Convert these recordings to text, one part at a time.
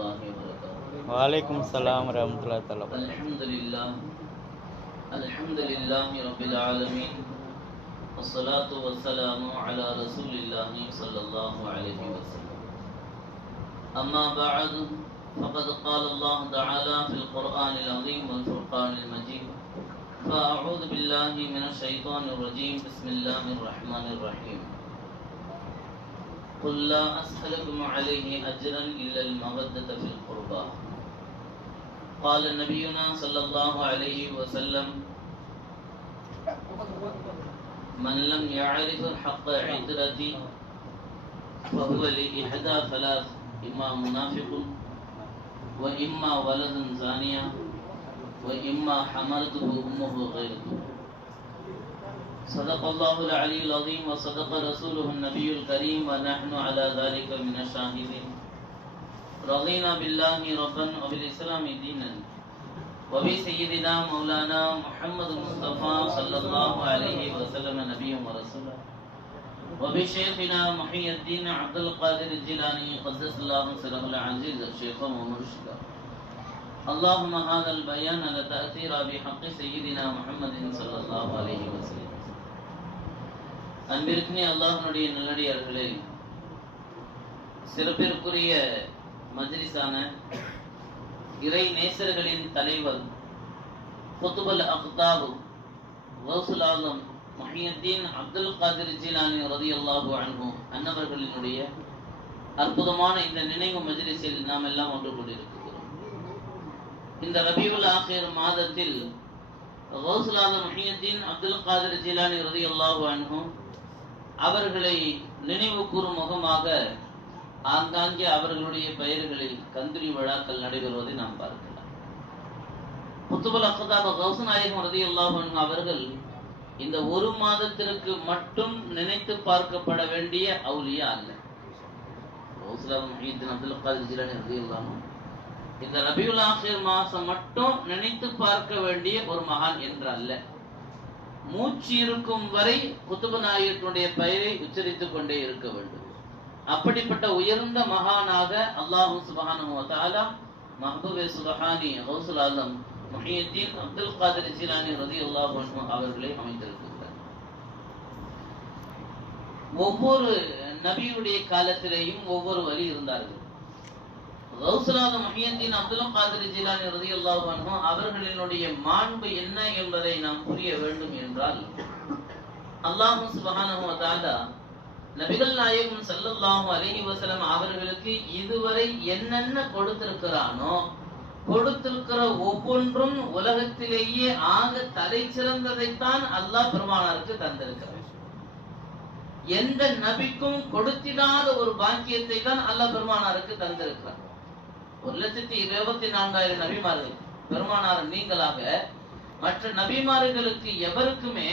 الله وبركاته. وعليكم السلام ورحمة الله وبركاته. الحمد لله رب العالمين، والصلاة والسلام على رسول الله صلى الله عليه وسلم. أما بعد، فقد قال الله تعالى في القرآن العظيم والفرقان المجيد: فأعوذ بالله من الشيطان الرجيم، بسم الله الرحمن الرحيم. قل لا أسألكم عليه أجرا إلا المودة في القربى. قال نبينا صلى الله عليه وسلم: من لم يعرف حق عترتي فهو لإحدى ثلاث: إما منافق، وإما ولد زانية، وإما حملته أمه غيرته. صدق الله العلي العظيم وصدق رسوله النبي الكريم، ونحن على ذلك من الشاهدين. رضينا بالله ربا وبالإسلام دينا وبسيدنا مولانا محمد المصطفى صلى الله عليه وسلم نبيا ورسولا، وبشيخنا محي الدين عبد القادر الجيلاني قدس الله سره العزيز شيخا ومرشدا. اللهم هذا البيان لتأثير بحق سيدنا محمد صلى الله عليه وسلم. அன்பிற்குரிய அல்லாஹ்வுடைய நல்லடியார்களே, சிறப்பிற்குரிய மஜ்லிஸான இறை நேசர்களின் தலைவர் குத்புல் அக்தாப் கௌசுல் ஆலம் முஹியுத்தீன் அப்துல் காதிர் ஜீலானி ரலியல்லாஹு அன்ஹு அன்னவர்களினுடைய அற்புதமான இந்த நினைவு மஜ்லிஸில் நாம் எல்லாம் ஒன்று கூடியிருக்கிறோம். இந்த ரபியுல் ஆகிர் மாதத்தில் கௌசுல் ஆலம் முஹியுத்தீன் அப்துல் காதிர் ஜீலானி ரலியல்லாஹு அன்ஹு அவர்களை நினைவு கூறும் முகமாக ஆங்காங்கே அவர்களுடைய பெயர்களில் கந்திரி விழாக்கள் நடைபெறுவதை நாம் பார்க்கலாம். குத்புல் அக்தாப் கௌஸ் நாயகம் ரலியல்லாஹு அன்ஹு அவர்கள் இந்த ஒரு மாதத்திற்கு மட்டும் நினைத்து பார்க்கப்பட வேண்டிய அவுலியா அல்ல. அப்துல் காதிர் ஜீலானி ரலியல்லாஹு அன்ஹு இந்த ரபியுல் ஆகிர் மாசம் மட்டும் நினைத்து பார்க்க வேண்டிய ஒரு மகான் என்று அல்ல. மூச்சு இருக்கும் வரை குத்பு நாயகத்தினுடைய பெயரை உச்சரித்துக் கொண்டே இருக்க வேண்டும். அப்படிப்பட்ட உயர்ந்த மகானாக அல்லாஹ் சுப்ஹானஹு வ தஆலா மஹ்பூபே சுப்ஹானி கௌசுல் ஆலம் முஹியுத்தீன் அப்துல் காதிர் ஜீலானி ரலியல்லாஹு அன்ஹு அவர்களை அமைத்திருக்கிறார். ஒவ்வொரு நபியுடைய காலத்திலேயும் ஒவ்வொரு வழி இருந்தார்கள். கௌசுல் ஆலம் முஹியுத்தீன் அப்துல் காதிர் ஜீலானி ரலியல்லாஹு அன்ஹு அவர்களினுடைய மாண்பு என்ன என்பதை நாம் புரிய வேண்டும் என்றால், அல்லாஹ் சுப்ஹானஹு வ தஆலா நபிகள் நாயகம் ஸல்லல்லாஹு அலைஹி வஸல்லம் அவர்களுக்கு இதுவரை என்னென்ன கொடுத்திருக்கிறானோ, கொடுத்திருக்கிற ஒவ்வொன்றும் உலகத்திலேயே ஆக தலை சிறந்ததைத்தான் அல்லாஹ் பெருமானாருக்கு தந்திருக்கிறார். எந்த நபிக்கும் கொடுத்திடாத ஒரு பாக்கியத்தை தான் அல்லாஹ் பெருமானாருக்கு தந்திருக்கிறார். 1,24,000 நபிமார்கள் பெருமானார் நீங்களாக மற்ற நபிமார்களுக்கு எவருக்குமே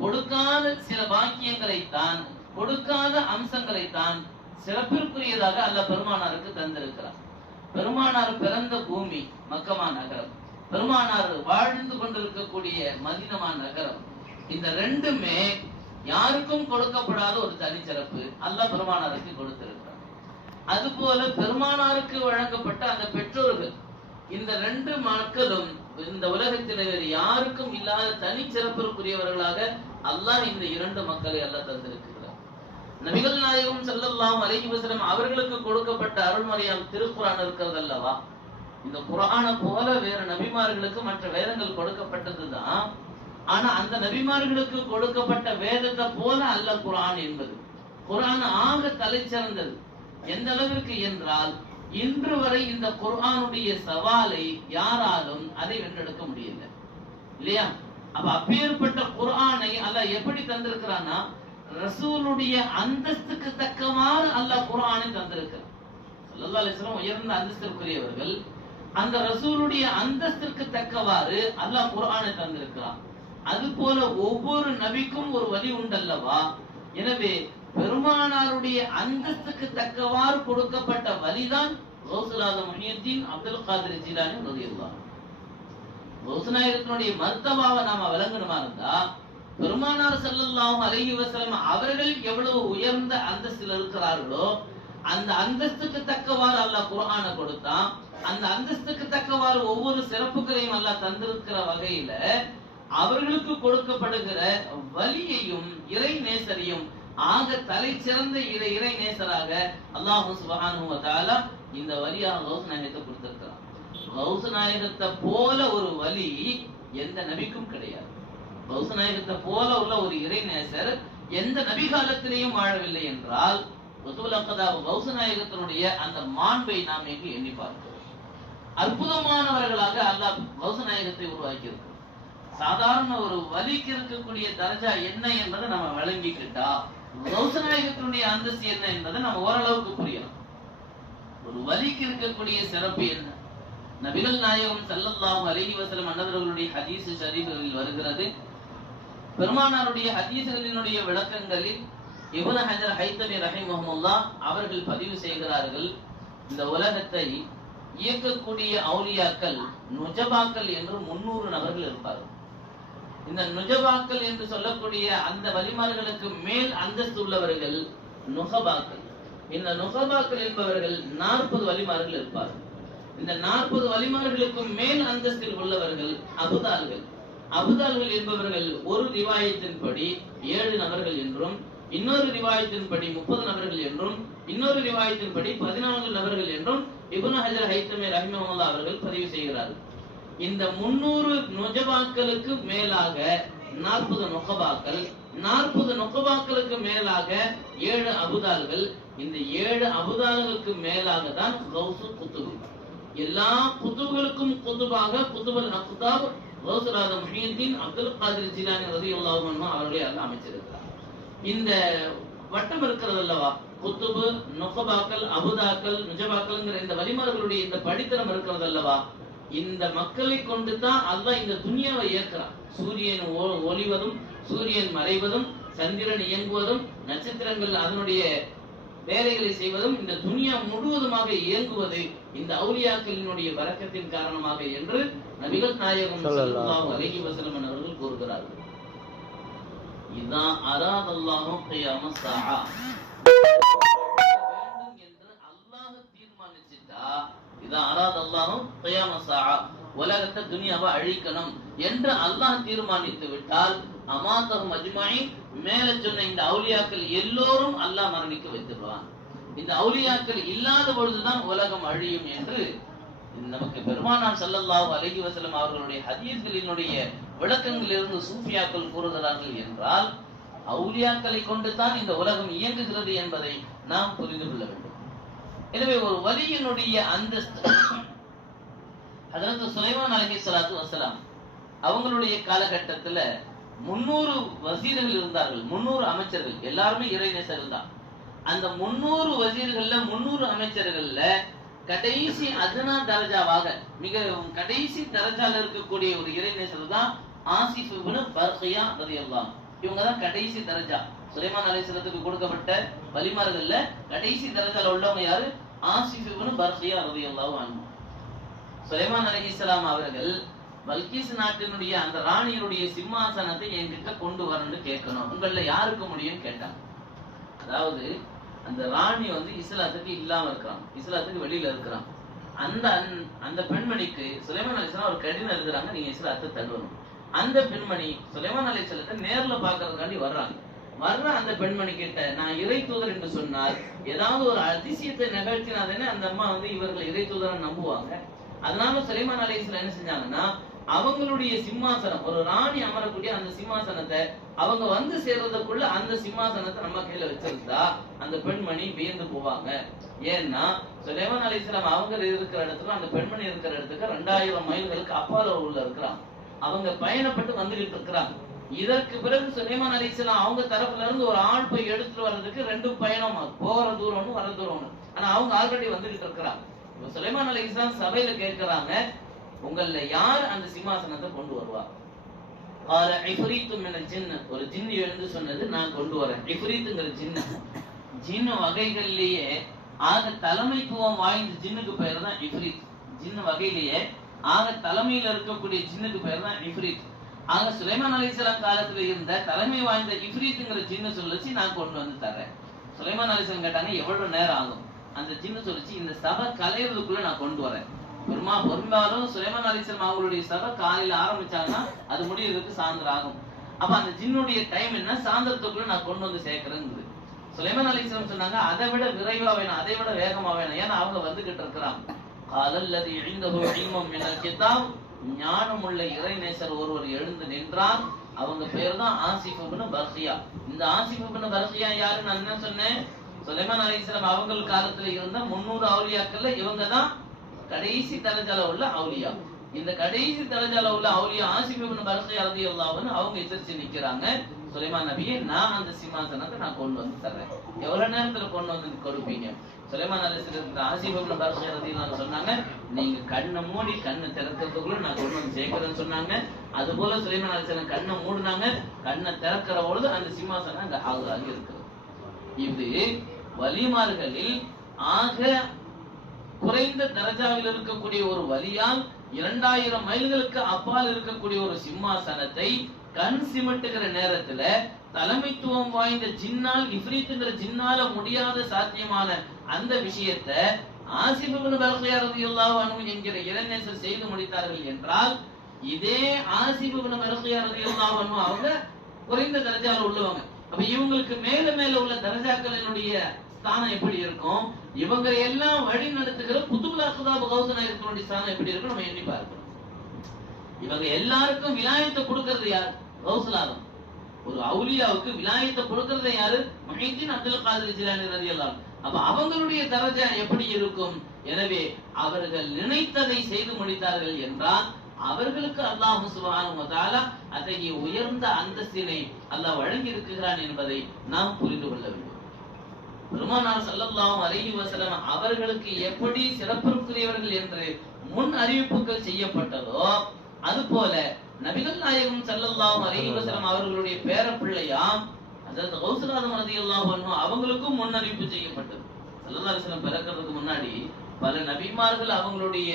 கொடுக்காத சில பாக்கியங்களைத்தான், கொடுக்காத அம்சங்களைத்தான் சிறப்பிற்குரியதாக அல்லாஹ் பெருமானாருக்கு தந்திருக்கிறார். பெருமானார் பிறந்த பூமி மக்கமா நகரம், பெருமானார் வாழ்ந்து கொண்டிருக்கக்கூடிய மதீனா நகரம், இந்த ரெண்டுமே யாருக்கும் கொடுக்கப்படாத ஒரு தனிச்சிறப்பு அல்லாஹ் பெருமானாருக்கு கொடுத்திருக்கிறார். அதுபோல பெருமானாருக்கு வழங்கப்பட்ட அந்த பெற்றோர்கள், இந்த ரெண்டு மக்களும் இந்த உலகத்தில் வேறு யாருக்கும் இல்லாத தனிச்சிறப்பிற்குரியவர்களாக அல்லாஹ் இந்த இரண்டு மக்களை அல்லாஹ் தந்திருக்கிறார். நபிகள் நாயகம் ஸல்லல்லாஹு அலைஹி வஸல்லம் அவர்களுக்கு கொடுக்கப்பட்ட அருள்மறையாம் திருக்குர்ஆன் இருக்கிறது அல்லவா, இந்த குர்ஆனை போல வேறு நபிமார்களுக்கு மற்ற வேதங்கள் கொடுக்கப்பட்டதுதான். ஆனா அந்த நபிமார்களுக்கு கொடுக்கப்பட்ட வேதத்தை போல அல்ல குர்ஆன் என்பது. குர்ஆன் ஆக தலை சிறந்தது. எந்த அளவிற்கு என்றால், இன்று வரை இந்த குர்ஆனுடைய சவாலை யாராலும் அதை வென்றெடுக்க முடியல, இல்லையா? அப்ப அப்பேற்பட்ட குர்ஆனை அல்லாஹ் எப்படி தந்திருக்கிறான்னா, ரசூலுடைய அந்தஸ்துக்கு தக்கவாறு அல்லாஹ் குர்ஆனை தந்திருக்கிறார். ஸல்லல்லாஹு அலைஹி வஸல்லம் உயர்ந்த அந்தஸ்திற்குரியவர்கள், அந்த ரசூலுடைய அந்தஸ்திற்கு தக்கவாறு அல்லாஹ் குர்ஆனை தந்திருக்கிறார். அது போல ஒவ்வொரு நபிக்கும் ஒரு வழி உண்டல்லவா. எனவே பெருமானாருடைய அந்தஸ்துக்கு தக்கவாறு கொடுக்கப்பட்ட வழிதான் கௌசுல் ஆலம் முஹியுத்தீன் அப்துல் காதிர் ஜீலானி ரலியல்லாஹு அன்ஹு. கௌஸ் நாயகத்தினுடைய மர்த்தபாவை நாம விளங்கணுமா இருந்தா, பெருமானார் ஸல்லல்லாஹு அலைஹி வஸல்லம் அவர்கள் எவ்வளவு உயர்ந்த அந்தஸ்தில் இருக்கிறார்களோ அந்த அந்தஸ்துக்கு தக்கவாறு அல்லாஹ் குர்ஆனை கொடுத்தான். அந்த அந்தஸ்துக்கு தக்கவாறு ஒவ்வொரு சிறப்புகளையும் அல்லாஹ் தந்திருக்கிற வகையில அவர்களுக்கு கொடுக்கப்படுகிற வலியையும் இறை நேசரையும் ஆக தலை சிறந்த இறை நேசராக அல்லாஹ் சுப்ஹானஹு வ தஆலா இந்த வலியாக கௌஸ் நாயகத்தை கொடுத்திருக்கிறான். கௌஸ் நாயகத்தை போல ஒரு வலி எந்த நபிக்கும் கிடையாது. கௌஸ் நாயகத்தை போல உள்ள ஒரு இறை நேசர் எந்த நபி காலத்திலேயும் வாழவில்லை என்றால் குதுபுல் அக்தாப் கௌஸ் நாயகத்தினுடைய அந்த மாண்பை நாம் இங்கு எண்ணி பார்க்கிறோம். அற்புதமானவர்களாக அல்லாஹ் கௌஸ் நாயகத்தை உருவாக்கியிருக்கிறார். சாதாரண ஒரு வலிக்கு இருக்கக்கூடிய தரஜா என்ன என்பதை நம்ம விளங்கிக்கிட்டா கௌஸ் நாயகத்தினுடைய அந்தஸ்து என்ன என்பதை நம்ம ஓரளவுக்கு புரியலாம். ஒரு வலிக்கு இருக்கக்கூடிய சிறப்பு என்ன? நபிகள் நாயகம் ஸல்லல்லாஹு அலைஹி வஸல்லம் அன்னவர்களுடைய ஹதீஸ் ஷரீஃப்களில் வருகிறது. பெருமானாருடைய ஹதீஸ்களினுடைய விளக்கங்களில் இப்னு ஹஜர் ஹைத்தமி ரஹிமஹுல்லாஹ் அவர்கள் பதிவு செய்கிறார்கள், இந்த உலகத்தை இயக்கக்கூடிய அவுலியாக்கள் நுஜபாக்கள் என்று 300 நபர்கள் இருப்பார்கள். இந்த நுஜபாக்கள் என்று சொல்லக்கூடிய அந்த வலிமார்களுக்கு மேல் அந்தஸ்து உள்ளவர்கள் நுகபாக்கள். இந்த நுகபாக்கள் என்பவர்கள் 40 வலிமார்கள் இருப்பார்கள். இந்த 40 வலிமார்களுக்கு மேல் அந்தஸ்தில் உள்ளவர்கள் அபுதால்கள். அபுதால்கள் என்பவர்கள் ஒரு ரிவாயத்தின்படி 7 நபர்கள் என்றும், இன்னொரு ரிவாயத்தின்படி 30 நபர்கள் என்றும், இன்னொரு ரிவாயத்தின்படி 14 நபர்கள் என்றும் இப்னு ஹஜர் ஹைத்தமி ரஹிமஹுல்லாஹ் அவர்கள் பதிவு செய்கிறார்கள். இந்த 300 நுஜபாக்களுக்கு மேலாக 40 நுகபாக்கள், 40 நுகபாக்களுக்கு மேலாக 7 அபுதால்கள். இந்த 7 அபுதால்களுக்கு மேலாக தான் கௌசு குத்துபு. எல்லா குத்துபுகளுக்கும் குத்துபாக குத்துபுல் அக்தாப் கௌசுல் ஆலம் முஹியுத்தீன் அப்துல் காதிர் ஜிலானி ரலியல்லாஹு அன்ஹு அவர்களை அல்லாஹ் அமைச்சிருக்கிறார். இந்த வட்டம் இருக்கிறது அல்லவா, குத்துபு, நுகபாக்கள், அபுதாக்கள், நுஜபாக்கள்ங்கிற இந்த வலிமார்களுடைய இந்த படித்தரம் இருக்கிறது அல்லவா, இந்த மக்களை கொண்டு தான் அல்லாஹ் இந்த துனியாவை இயக்குறான். சூரியன் ஒளிவதும் சூரியன் மறைவதும் சந்திரன் இயங்குவதும் நட்சத்திரங்கள் அதனுடைய வேலைகளை செய்வதும் இந்த துனியா முழுவதுமாக இயங்குவது இந்த அவுலியாக்களினுடைய பரக்கத்தின் காரணமாக என்று நபிகள் நாயகம் ஸல்லல்லாஹு அலைஹி வஸல்லம் அவர்கள் கூறுகிறார்கள். இதா அராதல்லாஹு கியாம ஸஆ வேண்டும் என்று அல்லாஹ் தீர்மானிச்சிட்டா, இதா அராதல்லாஹு கியாம ஸஆ உலகத்தை துனியாவை அழிக்கணும் என்று அல்லாஹ் தீர்மானித்து விட்டால் அமாத்தஹும் அஜ்மஈன் மேல சொன்ன இந்த அவுலியாக்கள் எல்லோரும் அல்லாஹ் மரணிக்க வைத்துடுவான். இந்த அவுலியாக்கள் இல்லாத பொழுதுதான் உலகம் அழியும் என்று நமக்கு பெருமானார் ஸல்லல்லாஹு அலைஹி வஸல்லம் அவர்களுடைய ஹதீஸ்களினுடைய விளக்கங்களிலிருந்து சூஃபியாக்கள் கூறுகிறார்கள் என்றால் அவுலியாக்களை கொண்டு தான் இந்த உலகம் இயங்குகிறது என்பதை நாம் புரிந்து கொள்ள வேண்டும். எனவே ஒரு வலியினுடைய அந்தஸ்து ஹஜ்ரத் சுலைமான் அலைஹிஸ்ஸலாத்து வஸ்ஸலாம் அவங்களுடைய காலகட்டத்துல 300 வசீர்கள் இருந்தார்கள், 300 அமைச்சர்கள், எல்லாருமே இறைநேசர்கள் தான். அந்த 300 வசீர்கள்ல 300 அமைச்சர்கள்ல கடைசி அதுனா தரஜாவாக மிக கடைசி தரஜால இருக்கக்கூடிய ஒரு இறைநேசர் தான் ஆசிஃப் இப்னு பர்கியா ரலியல்லாஹு. இவங்க தான் கடைசி தரஜா. சுலைமான் அலைஹிஸ்ஸலாத்துக்கு கொடுக்கப்பட்ட வலிமார்கள்ல கடைசி தரஜால உள்ளவங்க யாரு? ஆசிஃப் இப்னு பர்கியா ரலியல்லாஹு அன்ஹு. சுலைமான் அலைஹிஸ்ஸலாம் அவர்கள் பல்கீஸ் நாட்டினுடைய அந்த ராணியினுடைய சிம்மாசனத்தை என்கிட்ட கொண்டு வரணும்னு கேட்கணும், உங்கள யாருக்கு முடியும்னு கேட்டாங்க. அதாவது அந்த ராணி இஸ்லாத்துக்கு இல்லாம இருக்கிறான், இஸ்லாத்துக்கு வெளியில இருக்கிறான். அந்த பெண்மணிக்கு சுலைமான் அலைஹிஸ்ஸலாம் ஒரு கடிதம் எழுதுறாங்க, நீங்க இஸ்லாத்தை தழுவணும். அந்த பெண்மணி சுலைமான் அலைஹிஸ்ஸலாத்தை நேர்ல பாக்குறதுக்காண்டி வர்றாங்க. வர்ற அந்த பெண்மணி கிட்ட நான் இறை தூதர் என்று சொன்னார், ஏதாவது ஒரு அதிசயத்தை நிகழ்த்தினாதானே அந்த அம்மா இவர்கள் இறை தூதரை நம்புவாங்க. அதனால சுலைமான் அலைஹிஸ்ஸலாம் என்ன செஞ்சாங்கன்னா, அவங்களுடைய சிம்மாசனம், ஒரு ராணி அமரக்கூடிய அந்த சிம்மாசனத்தை அவங்க சேர்றதுக்குள்ள அந்த சிம்மாசனத்தை நம்ம கையில வச்சிருந்தா அந்த பெண்மணி வியந்து போவாங்க. ஏன்னா சுலைமான் அலைஹிஸ்ஸலாம் அவங்க இருக்கிற இடத்துக்கு அந்த பெண்மணி இருக்கிற இடத்துக்கு 2000 மைல்களுக்கு அப்பால உள்ள இருக்கிறாங்க. அவங்க பயணப்பட்டு வந்துகிட்டு இருக்கிறாங்க. இதற்கு பிறகு சுலைமான் அலைஹிஸ்ஸலாம் அவங்க தரப்புல இருந்து ஒரு ஆள் போய் எடுத்துட்டு வர்றதுக்கு 2 பயணம், போற தூரம் ஒண்ணு வர தூரம் ஒண்ணு. ஆனா அவங்க ஆல்ரெடி வந்துகிட்டு இருக்கிறாங்க. சுலைமான் அலைஹிஸ்ஸலாம் சபையில கேட்கிறாங்க, உங்கள யார் அந்த சிம்மாசனத்தை கொண்டு வருவா? قال عفريت من الجن, ஒரு ஜின் எழுந்து சொன்னது, நான் கொண்டு வரேன். இஃப்ரீத்ங்கற ஜின் வகைகளிலேயே ஆக தலைமைத்துவம் வாய்ந்த ஜின்னுக்கு பெயர் தான் இஃப்ரீத். ஜின் வகையிலேயே ஆக தலைமையில இருக்கக்கூடிய ஜின்னுக்கு பெயர் தான் இஃப்ரீத். ஆக சுலைமான் அலைஹிஸ்ஸலாம் காலத்துல இருந்த தலைமை வாய்ந்த இஃப்ரீத்ங்கற ஜின்னு சொல்லுச்சு, நான் கொண்டு வந்து தரேன். சுலைமான் அலைஹிஸ்ஸலாம் கேட்டாங்க, எவ்வளவு நேரம் ஆகும்? அந்த ஜின்னு சொல்லிச்சு, இந்த சபை கலையிறதுக்குள்ள நான் கொண்டு வரேன். பெரும்பாலும் சுலைமான் அலைஹிஸ்ஸலாம் அவங்களுடைய சபை காலையில ஆரம்பிச்சாங்கன்னா அது முடியறதுக்கு சாயந்தரம் ஆகும். அப்ப அந்த ஜின்னுடைய டைம் என்ன, சாயந்தரத்துக்குள்ள நான் கொண்டு வந்து சேர்க்கிறேங்குது. சுலைமான் அலைஹிஸ்ஸலாம் சொன்னாங்க, அதை விட விரைவா வேணும், அதை விட வேகமா வேணும். ஏன்னா அவங்க வந்துகிட்டு இருக்கிறாங்க. காலல்லதி இந்தஹு இல்மும் மினல் கிதாப், ஞானமுள்ள இறைநேசர் ஒருவர் எழுந்து நின்றார். அவங்க பேர் தான் ஆசிஃப் இப்னு பர்கியா. இந்த ஆசிஃப் இப்னு பர்கியா யாரு? நான் என்ன சொன்னேன், சுலைமான் அலைஹிஸ்ஸலாம் அவங்க காலத்துல இருந்த 300 அவுலியாக்கள்ல இவங்க தான் கடைசி தரஜால உள்ள அவுலியா. இந்த கடைசி தரஜால உள்ள அவுலியா ஆசிஃப் இப்னு பர்கியா ரலியல்லாஹு அன்ஹு அவங்க எதிர்த்து நிக்கிறாங்க. சுலைமான் நபியே, நான் அந்த சிம்மாசனத்தை நான் கொண்டு வந்து தர்றேன், எவ்வளவு நேரத்துல கொண்டு வந்து கொடுப்பீங்க? சுலைமான் அலைஹிஸ்ஸலாம் ஆசிஃப் இப்னு பர்கியா ரலியல்லாஹு அன்ஹு சொன்னாங்க, நீங்க கண்ணை மூடி கண்ணை திறக்கிறதுக்குள்ள நான் கொண்டு வந்து சேர்க்கிறேன்னு சொன்னாங்க. அது போல சுலைமான் அலைஹிஸ்ஸலாம் கண்ணை மூடினாங்க. கண்ணை திறக்கிற பொழுது அந்த சிம்மாசனம் அங்க ஆகுறாங்க இருக்கிறது. இது வலிமார்களில் ஆக குறைந்த தரஜாவில் இருக்கக்கூடிய ஒரு வலியால் 2000 மைல்களுக்கு அப்பால் இருக்கக்கூடிய ஒரு சிம்மாசனத்தை கண் சிமிட்டுகிற நேரத்துல தலைமைத்துவம் வாய்ந்த ஜின்னால், இஃப்ரீத்துங்கிற ஜின்னால முடியாத சாத்தியமான அந்த விஷயத்தை ஆசிஃப் இப்னு பர்கியா ரலியல்லாஹு அன்ஹு என்கிற இறைநேசர் செய்து முடித்தார்கள் என்றால், இதே ஆசிஃப் இப்னு பர்கியா ரலியல்லாஹு அன்ஹு அவங்க குறைந்த தரஜால உள்ளவங்க. அப்ப இவங்களுக்கு மேல மேல உள்ள தரஜாக்களினுடைய ஸ்தானம் எப்படி இருக்கும்? இவங்க எல்லாம் வழி நடத்துகிற குதுபுல் அக்தாப் கௌஸ் நாயகத்தினுடைய ஸ்தானம் எப்படி இருக்கும் நம்ம எண்ணி பார்க்கணும். இவங்க எல்லாருக்கும் விலாயத்தை கொடுக்கிறது யார்? கௌசுல் ஆலம். ஒரு அவுலியாவுக்கு விலாயத்தை கொடுக்கிறது யாரு? முஹித்தீன் அப்துல் காதிர் ஜிலானி ரலியல்லாஹு அன்ஹு. அப்ப அவங்களுடைய தரஜா எப்படி இருக்கும்? எனவே அவர்கள் நினைத்ததை செய்து முடித்தார்கள் என்றால் அவர்களுக்கு அல்லாஹ் சுப்ஹானஹு வ தஆலா அத்தகைய உயர்ந்த அந்தஸ்தினை அல்லாஹ் வழங்கி இருக்கிறான் என்பதை நாம் புரிந்து கொள்ள வேண்டும். பெருமானார் ஸல்லல்லாஹு அலைஹி வஸல்லம் அவர்களுக்கு எப்படி சிறப்புக்குரியவர்கள் என்று முன் அறிவிப்புகள் செய்யப்பட்டதோ, அதுபோல நபிகள் நாயகம் ஸல்லல்லாஹு அலைஹி வஸல்லம் அவர்களுடைய பேரப்பிள்ளையாம் ஹஜ்ரத் கௌசுல் ஆலம் ரலியல்லாஹு அன்ஹு அவங்களுக்கும் முன் அறிவிப்பு செய்யப்பட்டது. ஸல்லல்லாஹு அலைஹி வஸல்லம் பிறக்கிறதுக்கு முன்னாடி பல நபிமார்கள் அவங்களுடைய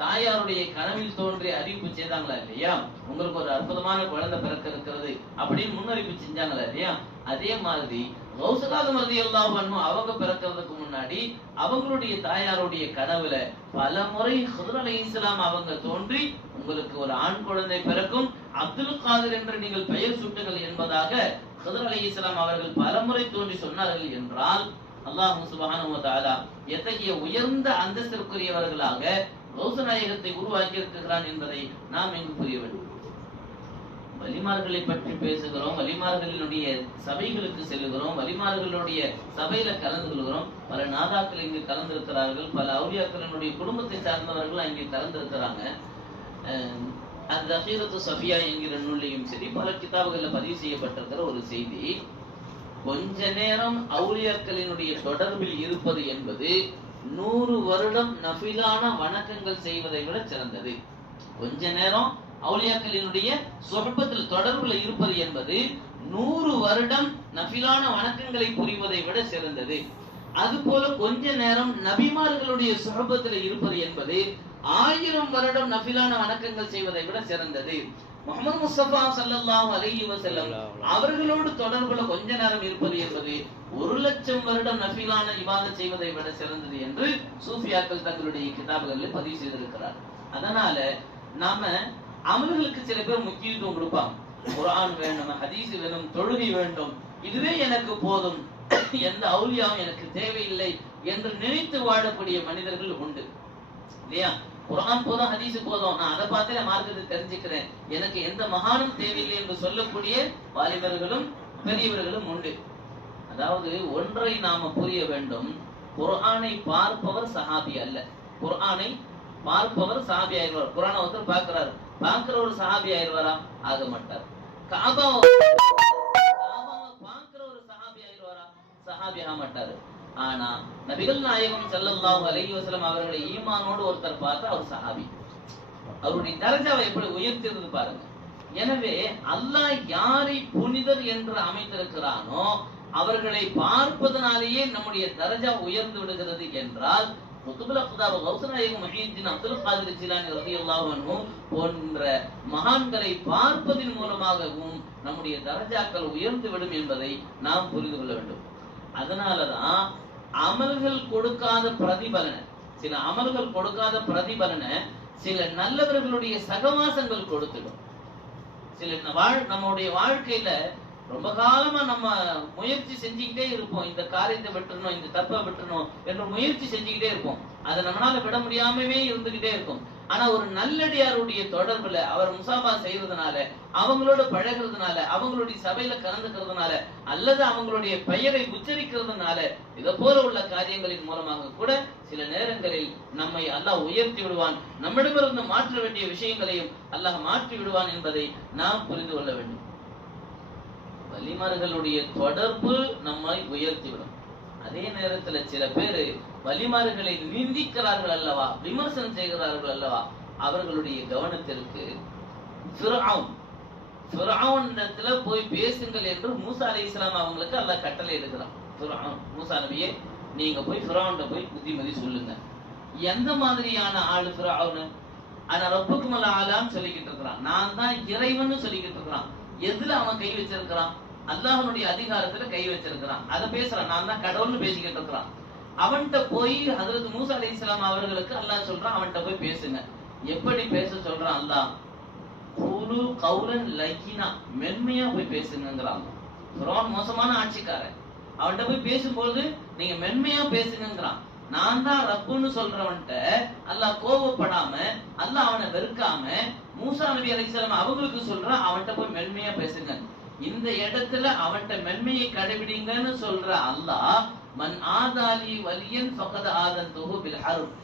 தாயாருடைய கனவில் தோன்றி அறிவிப்பு செய்தாங்களா இல்லையா? உங்களுக்கு ஒரு அற்புதமான குழந்தை பிறக்க இருக்கிறது அப்படின்னு முன்னறிவிப்பு செஞ்சாங்களா இல்லையா? அதே மாதிரி கௌசுல் ஆலம் ரலியல்லாஹு அன்ஹு அவங்க பிறக்கிறதுக்கு முன்னாடி அவங்களுடைய தாயாருடைய கனவுல பல முறை ஹித்ர் அலைஹிஸ்ஸலாம் அவங்க தோன்றி, உங்களுக்கு ஒரு ஆண் குழந்தை பிறக்கும், அப்துல் காதிர் என்று நீங்கள் பெயர் சூட்டுங்கள் என்பதாக ஹித்ர் அலைஹிஸ்ஸலாம் அவர்கள் பல முறை தோன்றி சொன்னார்கள் என்றால், அல்லாஹ் சுப்ஹானஹு வ தஆலா எத்தகைய உயர்ந்த அந்தஸ்திற்குரியவர்களாக கௌஸ் நாயகத்தை உருவாக்கி இருக்கிறான் என்பதை நாம் இங்கு புரிய வேண்டும். வலிமார்களை பற்றி பேசுகிறோம், வலிமார்களினுடைய சபைகளுக்கு செல்லுகிறோம், வலிமார்களுடைய சபையில கலந்து கொள்கிறோம். பல நாதாக்கள் இங்கு கலந்திருக்கிறார்கள், பல அவுலியாக்களினுடைய குடும்பத்தை சார்ந்தவர்கள் அங்கே கலந்திருக்கிறாங்க. அந்த அகீரத்து சஃபியா என்கிற நூலையும் சரி பல கிதாபுகளில் பதிவு செய்யப்பட்டிருக்கிற ஒரு செய்தி, கொஞ்ச நேரம் அவுலியாக்களினுடைய தொடர்பில் இருப்பது என்பது 100 வருடம் நஃபிலான வணக்கங்கள் செய்வதை விட சிறந்தது. கொஞ்ச நேரம் அவுலியாக்களினுடைய சொஹபத்தில் தொடர்புல இருப்பது என்பது 100 வருடம் நஃபிலான வணக்கங்களை புரிவதை விட சிறந்தது. அதுபோல கொஞ்ச நேரம் நபிமார்களுடைய சொஹபத்தில் இருப்பது என்பது 1000 வருடம் நஃபிலான வணக்கங்கள் செய்வதை விட சிறந்தது. முஹம்மது முஸ்தபா ஸல்லல்லாஹு அலைஹி வஸல்லம் அவர்களோடு தொடர்புல கொஞ்ச நேரம் இருப்பது என்பது 1,00,000 வருடம் நஃபிலான இபாதத் செய்வதை விட சிறந்தது என்று சூஃபியாக்கள் தங்களுடைய கிதாபுகளில் பதிவு செய்திருக்கிறார். அதனால நாம அமல்களுக்கு சில பேர் முக்கியத்துவம் கொடுப்பாங்க. குர்ஆன் வேணும், ஹதீஸ் வேணும், தொழுகை வேண்டும், இதுவே எனக்கு போதும், எந்த அவுலியாவும் எனக்கு தேவையில்லை என்று நினைத்து வாழக்கூடிய மனிதர்கள் உண்டு இல்லையா? குர்ஆன் போதும், ஹதீஸ் போதும், நான் அதை பார்த்தே மார்க்கத்தை தெரிஞ்சுக்கிறேன், எனக்கு எந்த மகானும் தேவையில்லை என்று சொல்லக்கூடிய வாலிபர்களும் பெரியவர்களும் உண்டு. அதாவது ஒன்றை நாம புரிய வேண்டும், குர்ஆனை பார்ப்பவர் சஹாபி அல்ல. குர்ஆனை பார்ப்பவர் சஹாபி ஆயிடுவார். குர்ஆனை ஒருத்தர் பார்க்கிறார், பார்க்கிற ஒரு சஹாபி ஆயிடுவாரா? ஆக மாட்டார். காபாவை பார்க்கிற ஒரு சஹாபி ஆயிடுவாரா? சஹாபி ஆக மாட்டாரு. ஆனா நபிகள் நாயகம் ஸல்லல்லாஹு அலைஹி வஸல்லம் அவர்களை ஈமானோடு ஒருத்தர் பார்த்தா அவர் சஹாபி. அவருடைய தரஜாவை எப்படி உயர்த்தியது பாருங்க. எனவே அல்லாஹ் யாரை புனிதர் என்று அமைத்திருக்கிறானோ அவர்களை பார்ப்பதனாலேயே நம்முடைய தரஜா உயர்ந்து விடுகிறது என்றால், குதுபுல் அக்தாப் கௌஸ் நாயகம் முஹித்தீன் அப்துல் காதிர் ஜிலானி ரலியல்லாஹு அன்ஹு போன்ற மகான்களை பார்ப்பதன் மூலமாகவும் நம்முடைய தரஜாக்கள் உயர்ந்து விடும் என்பதை நாம் புரிந்து கொள்ள வேண்டும். அதனாலதான் அமல்கள் கொடுக்காத பிரதிபலனை, சில அமல்கள் கொடுக்காத பிரதிபலனை சில நல்லவர்களுடைய சகவாசங்கள் கொடுத்துடும். சில நம்முடைய வாழ்க்கையில ரொம்ப காலமா நம்ம முயற்சி செஞ்சுக்கிட்டே இருப்போம், இந்த காரியத்தை விட்டுறணும், இந்த தப்பை விட்டுறணும் என்ற முயற்சி செஞ்சுக்கிட்டே இருப்போம். அதை நம்மளால விட முடியாமவே இருந்துகிட்டே இருக்கும். ஆனா ஒரு நல்லடியாருடைய தொடர்புல அவர் முசாபா செய்யறதுனால, அவங்களோட பழகிறதுனால, அவங்களுடைய சபையில கலந்துக்கிறதுனால, அல்லது அவங்களுடைய பெயரை உச்சரிக்கிறதுனால, இதை போல உள்ள காரியங்களின் மூலமாக கூட சில நேரங்களில் நம்மை அல்லாஹ் உயர்த்தி விடுவான். நம்மிடமிருந்து மாற்ற வேண்டிய விஷயங்களையும் அல்லாஹ் மாற்றி விடுவான் என்பதை நாம் புரிந்து கொள்ள வேண்டும். வலிமார்களுடைய தொடர்பு நம்மை உயர்த்திவிடும். அதே நேரத்துல சில பேரு வலிமார்களை நிந்திக்கிறார்கள் அல்லவா, விமர்சனம் செய்கிறார்கள் அல்லவா, அவர்களுடைய கவனத்திற்கு ஃபிரௌனிடத்துல போய் பேசுங்கள் என்று மூசா அலைஹிஸ்ஸலாம் அவங்களுக்கு அல்லாஹ் கட்டளை எடுக்கிறான். மூசா நபியே, நீங்க போய் ஃபிரௌன்ட போய் புத்திமதி சொல்லுங்க. எந்த மாதிரியான ஆளு ஃபிரௌன்? ஆனா ரப்புக்கும் அல்லாஹ்னு சொல்லிக்கிட்டு இருக்கிறான், நான் தான் இறைவன் சொல்லிக்கிட்டு இருக்கிறான். எதுல அவன் கை வச்சிருக்கிறான்? அல்லாஹ்வுடைய அதிகாரத்துல கை வச்சிருக்கிறான். அதை பேசுறான், நான் தான் கடவுள்னு பேசிக்கிட்டு இருக்கிறான். அவன்கிட்ட போய் ஹஜ்ரத் மூசா அலைஹிஸ்ஸலாம் அவர்களுக்கு அல்லாஹ் சொல்றான், அவன்கிட்ட போய் பேசுங்க. எப்படி பேச சொல்றான் அல்லாஹ்? குலு கௌலன் லக்கினா, மென்மையா போய் பேசுங்கிறான். ஃபிரௌன் மோசமான ஆட்சிக்காரன், அவன்கிட்ட போய் பேசும்போது நீங்க மென்மையா பேசுங்கிறான். நான் தான் ரப்புன்னு சொல்றவன்ட்ட அல்லாஹ் கோபப்படாம, அல்லாஹ் அவனை வெறுக்காம, மூசா நபி அலைஹிஸ்ஸலாம் அவங்களுக்கு சொல்றான், அவன்கிட்ட போய் மென்மையா பேசுங்க. இந்த இடத்துல அவன்கிட்ட மென்மையை கடைபிடிங்கன்னு சொல்ற அல்லாஹ், மன் ஆதாலி வலியன் ஃபகத் ஆதன்துஹு பில் ஹர்ப்,